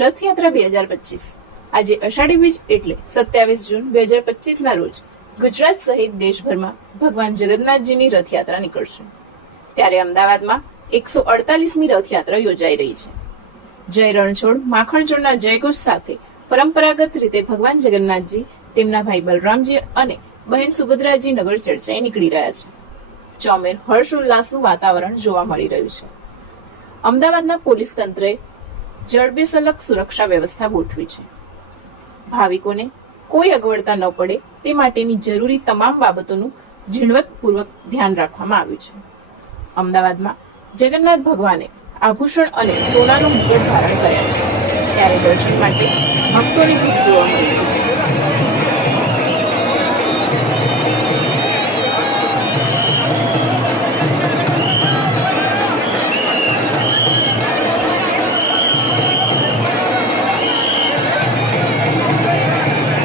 રથયાત્રા બે હજાર પચીસ. આજે અષાઢી બીજ એટલે સત્યાવીસ જૂન બે હજાર પચીસ ના રોજ ગુજરાત સહિત દેશભરમાં ભગવાન જગન્નાથજીની રથયાત્રા નીકળશે. ત્યારે અમદાવાદમાં એકસો અડતાલીસમી રથયાત્રા યોજાઈ રહી છે. જય રણછોડ માખણચોડના જયઘોષ સાથે પરંપરાગત રીતે ભગવાન જગન્નાથજી, તેમના ભાઈ બલરામજી અને બહેન સુભદ્રાજી નગર ચર્ચાએ નીકળી રહ્યા છે. ચોમેર હર્ષોલ્લાસનું વાતાવરણ જોવા મળી રહ્યું છે. અમદાવાદના પોલીસ તંત્રએ જડબેસલક સુરક્ષા વ્યવસ્થા ગોઠવી છે. ભાવિકોને કોઈ અગવડતા ન પડે તે માટેની જરૂરી તમામ બાબતોનું ઝીણવટપૂર્વક ધ્યાન રાખવામાં આવ્યું છે. અમદાવાદમાં જગન્નાથ ભગવાને આભૂષણ અને સોનાનો મુકુટ ધારણ કર્યા છે. ત્યારે દર્શન માટે ભક્તોની ભૂખ જોવા મળી.